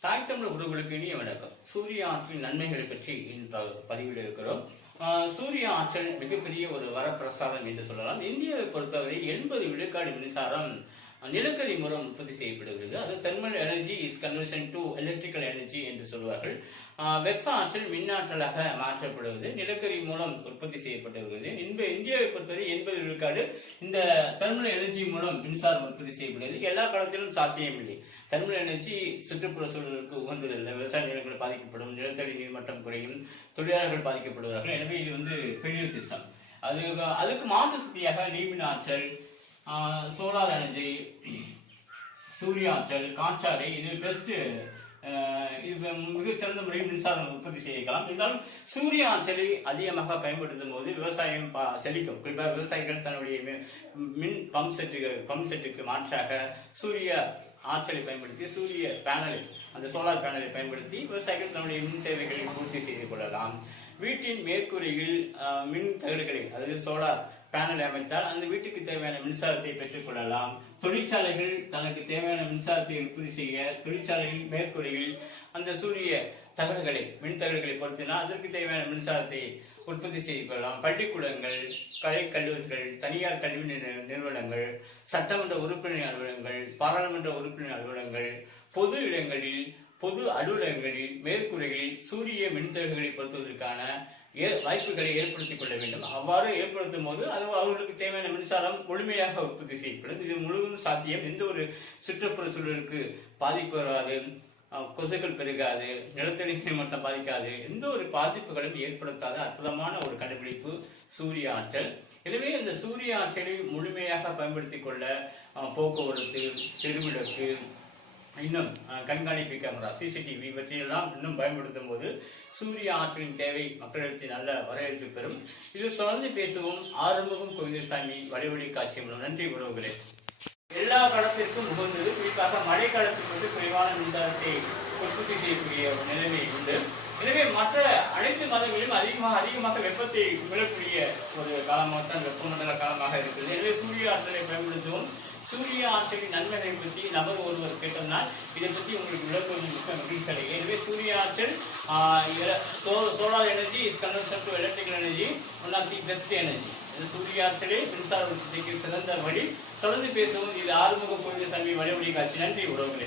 தாய் தமிழ் உறவுகளுக்கு இனிய வணக்கம். சூரிய ஆற்றின் நன்மைகள் பற்றி இந்த பதிவில் இருக்கிறோம். ஆஹ் சூரிய ஆற்றல் மிகப்பெரிய ஒரு வரப்பிரசாதம் என்று சொல்லலாம். இந்தியாவை பொறுத்தவரை எண்பது விழுக்காடு மின்சாரம் நிலக்கரி மூலம் உற்பத்தி செய்யப்படுகிறது. அது thermal energy is conversion to electrical energy என்று சொல்வார்கள். வெப்ப ஆற்றல் மின்னாற்றலாக மாற்றப்படுவது நிலக்கரி மூலம் உற்பத்தி செய்யப்பட்டு வருகிறது இந்த இந்தியாவை பொறுத்தவரை எண்பது விழுக்காடு இந்த தெர்மல் எனர்ஜி மூலம் மின்சாரம் உற்பத்தி செய்யப்படுகிறது. எல்லா காலத்திலும் சாத்தியமில்லை. தெர்மல் எனர்ஜி சுற்றுப்புற சூழலுக்கு உகந்ததில்லை. விவசாய நிலங்கள் பாதிக்கப்படும் நிலத்தடி நீர்மட்டம் குறையும் தொழிலாளர்கள் பாதிக்கப்படுவார்கள். எனவே இது வந்து ஃபெயிலியர் சிஸ்டம் அது அதுக்கு மாற்று சக்தியாக நீர்மின் ஆற்றல் சோலார் எனர்ஜி சூரிய ஆற்றல் காற்றாலை இது பெஸ்ட் இது மிகச்சிறந்த முறையில் மின்சாரம் உற்பத்தி செய்யலாம். இருந்தாலும் சூரிய ஆற்றலை அதிகமாக பயன்படுத்தும் போது விவசாயம் ப- செழிக்கும். குறிப்பாக விவசாயிகள் தன்னுடைய மின் பம்ப் செட்டுக்கு பம்ப் செட்டுக்கு மாற்றாக சூரிய ஆற்றலை பயன்படுத்தி சூரிய பேனலை அந்த சோலார் பேனலை பயன்படுத்தி விவசாயிகள் தன்னுடைய மின் தேவைகளை பூர்த்தி செய்து கொள்ளலாம். வீட்டின் மேற்கூரையில் மின் தகடுகளை அதாவது சோலார் பேனல் அமைத்தால் அந்த வீட்டுக்கு தேவையான மின்சாரத்தை பெற்றுக் கொள்ளலாம். தொழிற்சாலைகள் தனக்கு தேவையான மின்சாரத்தை உற்பத்தி செய்ய தொழிற்சாலைகள் மேற்கூரையில் அந்த சூரிய தகடுகளை மின் தகடுகளை பொருத்தினால் அதற்கு தேவையான மின்சாரத்தை உற்பத்தி செய்து கொள்ளலாம். பள்ளிக்கூடங்கள் கலை கல்லூரிகள் தனியார் கல்வி நிறுவனங்கள் சட்டமன்ற உறுப்பினர் அலுவலகங்கள் பாராளுமன்ற உறுப்பினர் அலுவலகங்கள் பொது இடங்களில் பொது அலுவலகங்களில் மேற்கூரைகளில் சூரிய மின்தேவைகளை பொருத்துவதற்கான ஏ- வாய்ப்புகளை ஏற்படுத்திக் கொள்ள வேண்டும். அவ்வாறு ஏற்படுத்தும் போது அது அவர்களுக்கு தேவையான மின்சாரம் முழுமையாக உற்பத்தி செய்யப்படும். இது முழுவதும் சாத்தியம். எந்த ஒரு சுற்றுப்புற சூழலுக்கு பாதிப்பு வராது கொசுக்கள் பெருகாது நிலத்தடி நீர் மட்டம் பாதிக்காது எந்த ஒரு பாதிப்புகளும் ஏற்படுத்தாத அற்புதமான ஒரு கண்டுபிடிப்பு சூரிய ஆற்றல். எனவே இந்த சூரிய ஆற்றலை முழுமையாக பயன்படுத்திக் கொள்ள போக்குவரத்து தெருவிளக்கு இன்னும் கண்காணிப்பு கேமரா சிசிடிவி இவற்றையெல்லாம் இன்னும் பயன்படுத்தும் போது சூரிய ஆற்றலின் தேவை மக்களிடத்தில் நல்ல வரவேற்பு பெறும். இது தொடர்ந்து பேசுவோம். ஆறுமுகம் குவிந்தசாமி வழிவழி காட்சி மூலம். நன்றி உறவுகளே. எல்லா காலத்திற்கும் உகந்தது குறிப்பாக மழை காலத்துக்கு வந்து குறைவான மின்சாரத்தை உற்பத்தி செய்யக்கூடிய ஒரு நிலைமை உண்டு. எனவே மற்ற அனைத்து மதங்களிலும் அதிகமாக அதிகமாக வெப்பத்தை விழக்கூடிய ஒரு காலமாக தான் வெப்பமண்டல காலமாக இருக்குது எனவே சூரிய ஆற்றலை பயன்படுத்துவோம். சூரிய ஆற்றலின் நன்மைகளை பற்றி நபர் ஒருவர் கேட்டதனால் இதை பற்றி உங்களுக்கு விளக்கம் மிக்க மகிழ்ச்சி எனவே சூரிய ஆற்றல் solar energy is convention to electrical energy one of the best energy இது சூரிய ஆற்றலே மின்சார உற்பத்திக்கு சிறந்த வழி. தொடர்ந்து பேசுவோம். இது ஆறுமுக கோவிந்தசாமி வழிவழி காட்சி. நன்றி உறவுகளே.